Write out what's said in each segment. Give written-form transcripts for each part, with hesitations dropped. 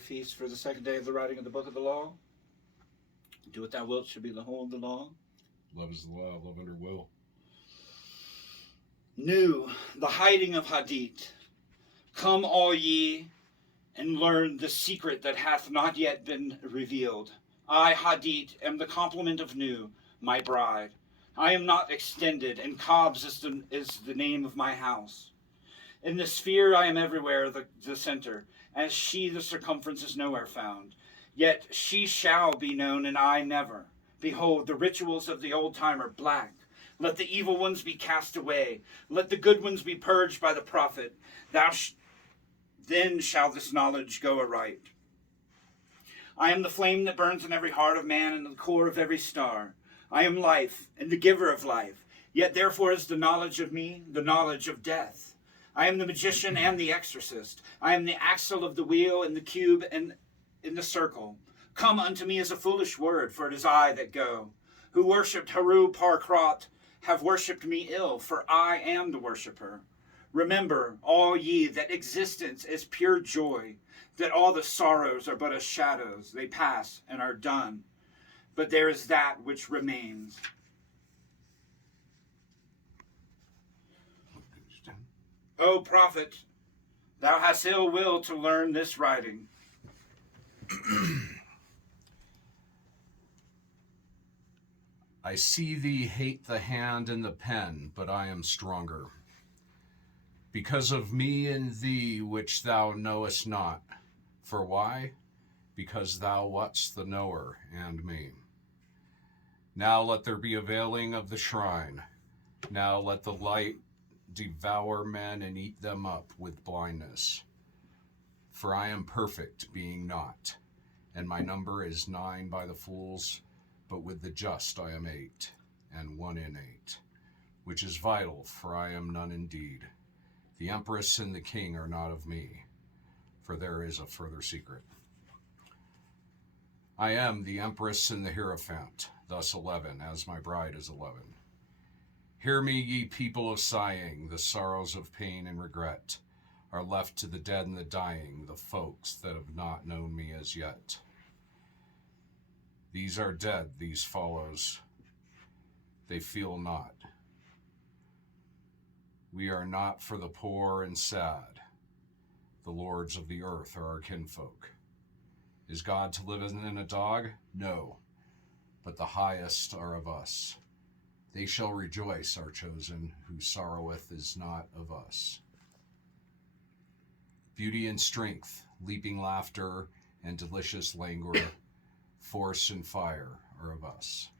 feast for the second day of the writing of the book of the law. Do what thou wilt should be the whole of the law. Love is the law, love under will. New, the hiding of Hadit. Come all ye, and learn the secret that hath not yet been revealed. I, Hadit, am the complement of Nu, my bride. I am not extended, and Cobs is the name of my house. In the sphere I am everywhere the center, as she the circumference is nowhere found. Yet she shall be known, and I never. Behold, the rituals of the old time are black. Let the evil ones be cast away. Let the good ones be purged by the prophet. Then shall this knowledge go aright. I am the flame that burns in every heart of man and the core of every star. I am life and the giver of life. Yet therefore is the knowledge of me the knowledge of death. I am the magician and the exorcist. I am the axle of the wheel and the cube and in the circle. Come unto me as a foolish word, for it is I that go. Who worshipped Haru Parkrat have worshipped me ill, for I am the worshipper. Remember, all ye, that existence is pure joy, that all the sorrows are but as shadows, they pass and are done. But there is that which remains. O prophet, thou hast ill will to learn this writing. I see thee hate the hand and the pen, but I am stronger. Because of me and thee, which thou knowest not. For why? Because thou wast the knower and me. Now let there be a veiling of the shrine. Now let the light devour men and eat them up with blindness. For I am perfect, being not, and my number is 9 by the fools, but with the just I am 8, and 1 in 8, which is vital, for I am none indeed. The empress and the king are not of me, for there is a further secret. I am the empress and the hierophant, thus 11, as my bride is 11. Hear me, ye people of sighing, the sorrows of pain and regret are left to the dead and the dying, the folks that have not known me as yet. These are dead, these follows, they feel not. We are not for the poor and sad. The lords of the earth are our kinfolk. Is God to live in a dog? No, but the highest are of us. They shall rejoice, our chosen, who sorroweth is not of us. Beauty and strength, leaping laughter, and delicious languor, force and fire are of us.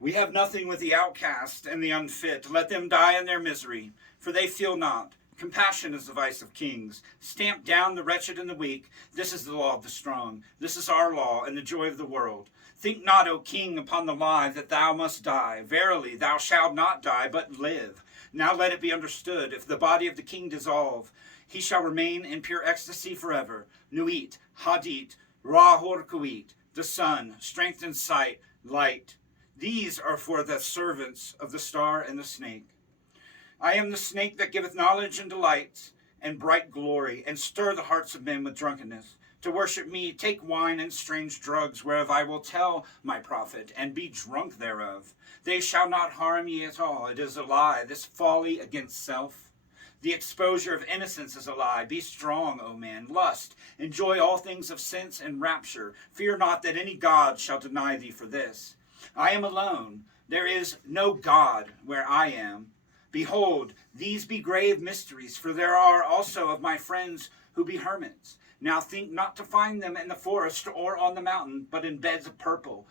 We have nothing with the outcast and the unfit. Let them die in their misery, for they feel not. Compassion is the vice of kings. Stamp down the wretched and the weak. This is the law of the strong. This is our law and the joy of the world. Think not, O king, upon the lie that thou must die. Verily, thou shalt not die, but live. Now let it be understood, if the body of the king dissolve, he shall remain in pure ecstasy forever. Nuit, Hadit, Ra-Horkuit, the sun, strength and sight, light. These are for the servants of the star and the snake. I am the snake that giveth knowledge and delights and bright glory, and stir the hearts of men with drunkenness. To worship me, take wine and strange drugs, whereof I will tell my prophet, and be drunk thereof. They shall not harm ye at all. It is a lie, this folly against self. The exposure of innocence is a lie. Be strong, O man. Lust. Enjoy all things of sense and rapture. Fear not that any god shall deny thee for this. I am alone. There is no God where I am. Behold, these be grave mysteries, for there are also of my friends who be hermits. Now think not to find them in the forest or on the mountain, but in beds of purple,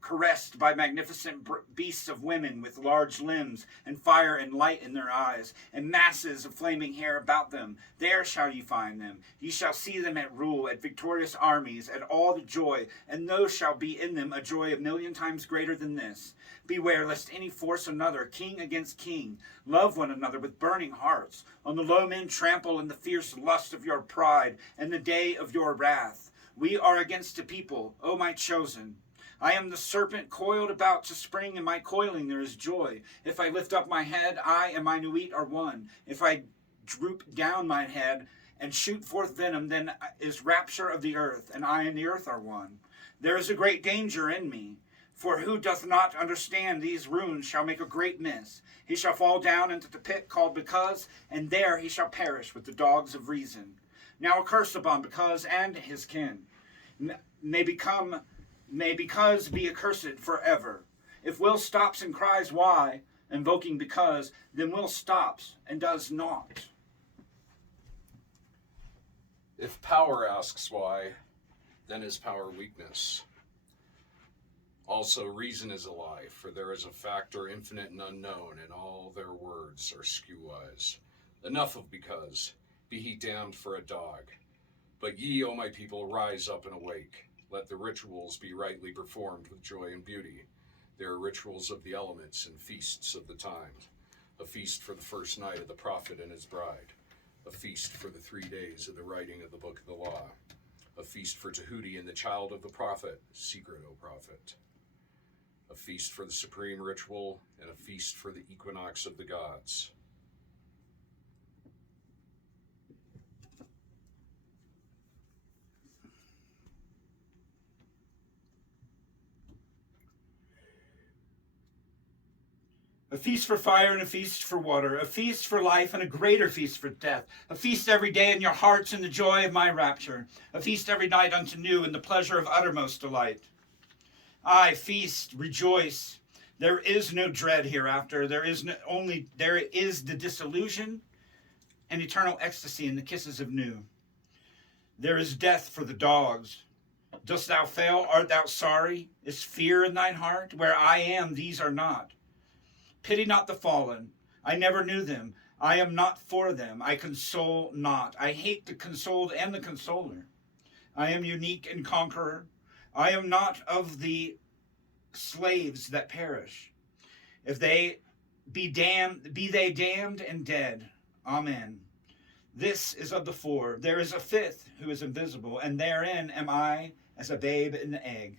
caressed by magnificent beasts of women with large limbs and fire and light in their eyes, and masses of flaming hair about them. There shall ye find them. Ye shall see them at rule, at victorious armies, at all the joy, and those shall be in them a joy 1,000,000 times greater than this. Beware lest any force another, king against king. Love one another with burning hearts. On the low men trample in the fierce lust of your pride, and the day of your wrath. We are against a people, O my chosen. I am the serpent coiled about to spring, in my coiling there is joy. If I lift up my head, I and my Nuit are one. If I droop down my head, and shoot forth venom, then is rapture of the earth, and I and the earth are one. There is a great danger in me, for who doth not understand these runes shall make a great miss. He shall fall down into the pit called Because, and there he shall perish with the dogs of reason. Now a curse upon Because and his kin. May Because be accursed forever. If Will stops and cries why, invoking Because, then Will stops and does not. If power asks why, then is power weakness. Also, reason is a lie, for there is a factor infinite and unknown, and all their words are skew-wise. Enough of Because, be he damned for a dog. But ye, O my people, rise up and awake. Let the rituals be rightly performed with joy and beauty. There are rituals of the elements and feasts of the times. A feast for the first night of the prophet and his bride. A feast for the 3 days of the writing of the book of the law. A feast for Tahuti and the child of the prophet, secret, O prophet. A feast for the supreme ritual, and a feast for the equinox of the gods. A feast for fire and a feast for water, a feast for life and a greater feast for death, a feast every day in your hearts in the joy of my rapture, a feast every night unto new in the pleasure of uttermost delight. Aye, feast, rejoice. There is no dread hereafter. There is the disillusion and eternal ecstasy in the kisses of new. There is death for the dogs. Dost thou fail? Art thou sorry? Is fear in thine heart? Where I am, these are not. Pity not the fallen. I never knew them. I am not for them. I console not. I hate the consoled and the consoler. I am unique and conqueror. I am not of the slaves that perish. If they be they damned and dead. Amen. This is of the four. There is a fifth who is invisible, and therein am I as a babe in the egg.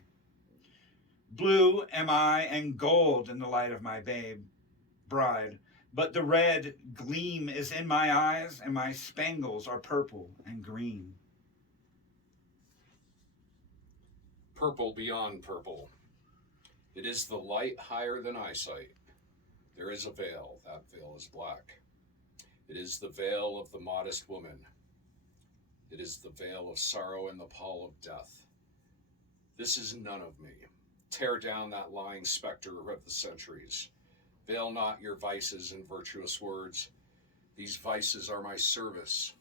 Blue am I, and gold in the light of my bride. But the red gleam is in my eyes, and my spangles are purple and green. Purple beyond purple. It is the light higher than eyesight. There is a veil. That veil is black. It is the veil of the modest woman. It is the veil of sorrow and the pall of death. This is none of me. Tear down that lying specter of the centuries. Veil not your vices in virtuous words. These vices are my service.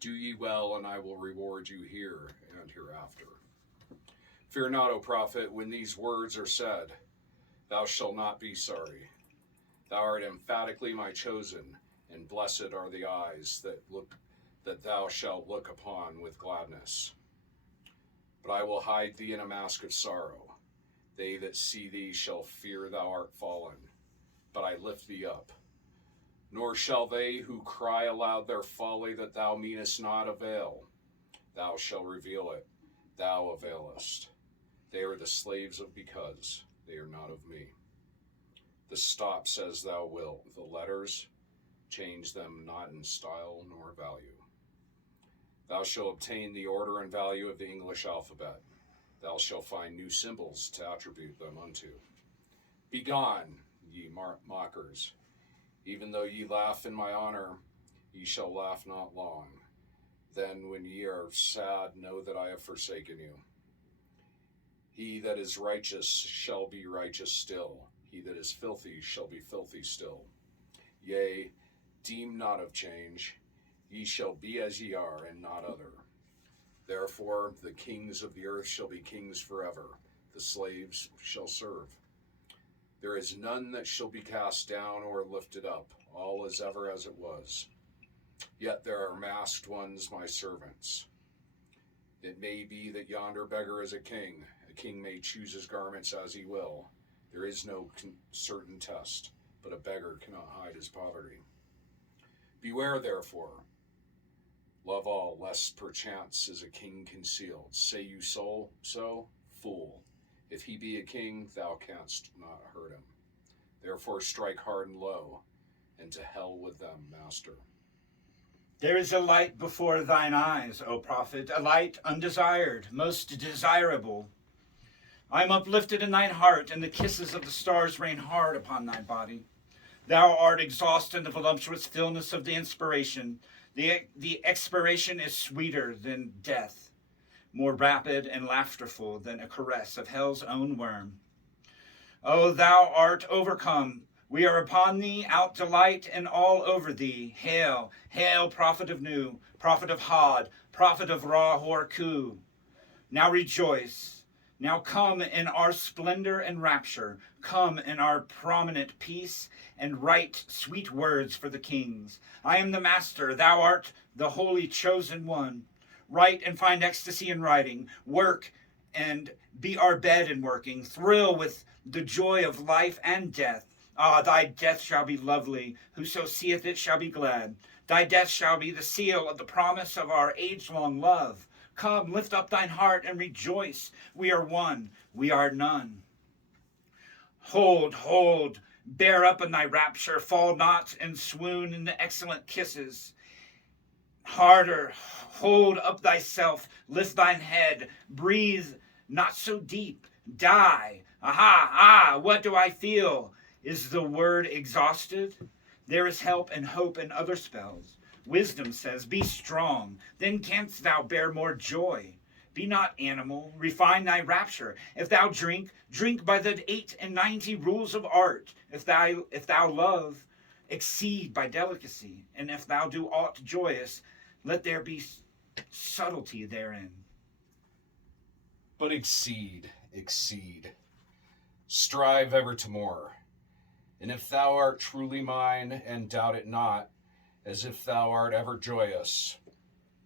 Do ye well, and I will reward you here and hereafter. Fear not, O prophet, when these words are said. Thou shalt not be sorry. Thou art emphatically my chosen, and blessed are the eyes that thou shalt look upon with gladness. But I will hide thee in a mask of sorrow. They that see thee shall fear thou art fallen, but I lift thee up. Nor shall they who cry aloud their folly that thou meanest not avail. Thou shalt reveal it, thou availest. They are the slaves of Because, they are not of me. The stop says thou wilt, the letters, change them not in style nor value. Thou shalt obtain the order and value of the English alphabet. Thou shalt find new symbols to attribute them unto. Begone, ye mockers. Even though ye laugh in my honor, ye shall laugh not long. Then when ye are sad, know that I have forsaken you. He that is righteous shall be righteous still. He that is filthy shall be filthy still. Yea, deem not of change. Ye shall be as ye are, and not other. Therefore the kings of the earth shall be kings forever. The slaves shall serve. There is none that shall be cast down or lifted up. All is ever as it was. Yet there are masked ones, my servants. It may be that yonder beggar is a king. A king may choose his garments as he will. There is no certain test, but a beggar cannot hide his poverty. Beware, therefore. Love all, lest perchance is a king concealed. Say you so? Fool. If he be a king, thou canst not hurt him. Therefore strike hard and low, and to hell with them, master. There is a light before thine eyes, O prophet, a light undesired, most desirable. I am uplifted in thine heart, and the kisses of the stars rain hard upon thy body. Thou art exhausted in the voluptuous stillness of the inspiration. The expiration is sweeter than death, more rapid and laughterful than a caress of hell's own worm. O thou art overcome. We are upon thee, out delight and all over thee. Hail, hail, prophet of Nu, prophet of Hod, prophet of Ra Horku. Now rejoice. Now come in our splendor and rapture. Come in our prominent peace, and write sweet words for the kings. I am the master, thou art the holy chosen one. Write and find ecstasy in writing. Work and be our bed in working. Thrill with the joy of life and death. Ah, thy death shall be lovely. Whoso seeth it shall be glad. Thy death shall be the seal of the promise of our age-long love. Come, lift up thine heart and rejoice. We are one, we are none. Hold, hold, bear up in thy rapture. Fall not and swoon in the excellent kisses. Harder, hold up thyself. Lift thine head. Breathe not so deep. Die. Aha, what do I feel? Is the word exhausted? There is help and hope in other spells. Wisdom says, be strong, then canst thou bear more joy. Be not animal, refine thy rapture. If thou drink, drink by the 98 rules of art. If thou love, exceed by delicacy. And if thou do aught joyous, let there be subtlety therein. But exceed. Strive ever to more. And if thou art truly mine, and doubt it not, as if thou art ever joyous,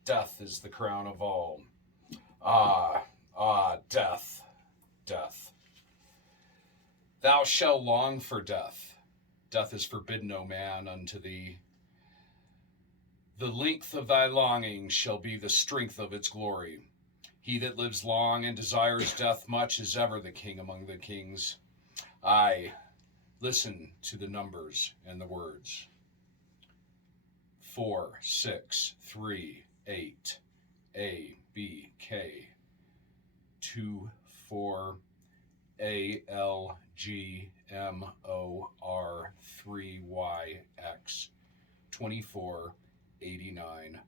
death is the crown of all. Ah, death. Thou shalt long for death. Death is forbidden, O man, unto thee. The length of thy longing shall be the strength of its glory. He that lives long and desires death much is ever the king among the kings. Aye, listen to the numbers and the words. 4, 6, 3, 8, A, B, K, 2, 4, A, L, G, M, O, R, 3, Y, X, 24, 89,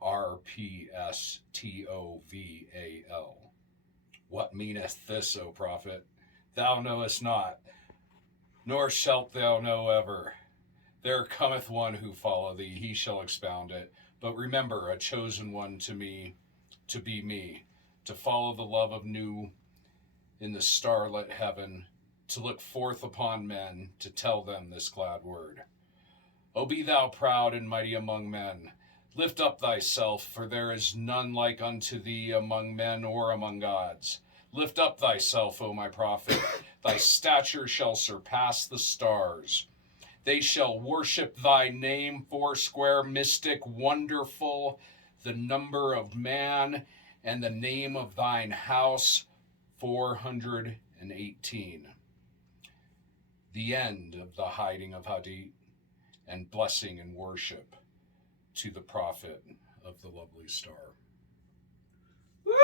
R, P, S, T, O, V, A, L. What meaneth this, O prophet? Thou knowest not, nor shalt thou know ever. There cometh one who follow thee, he shall expound it. But remember, a chosen one to me, to be me, to follow the love of Nu in the starlit heaven, to look forth upon men, to tell them this glad word. O be thou proud and mighty among men. Lift up thyself, for there is none like unto thee among men or among gods. Lift up thyself, O my prophet. Thy stature shall surpass the stars. They shall worship thy name, foursquare, mystic, wonderful, the number of man, and the name of thine house, 418. The end of the hiding of Hadith, and blessing and worship to the prophet of the lovely star. Woo!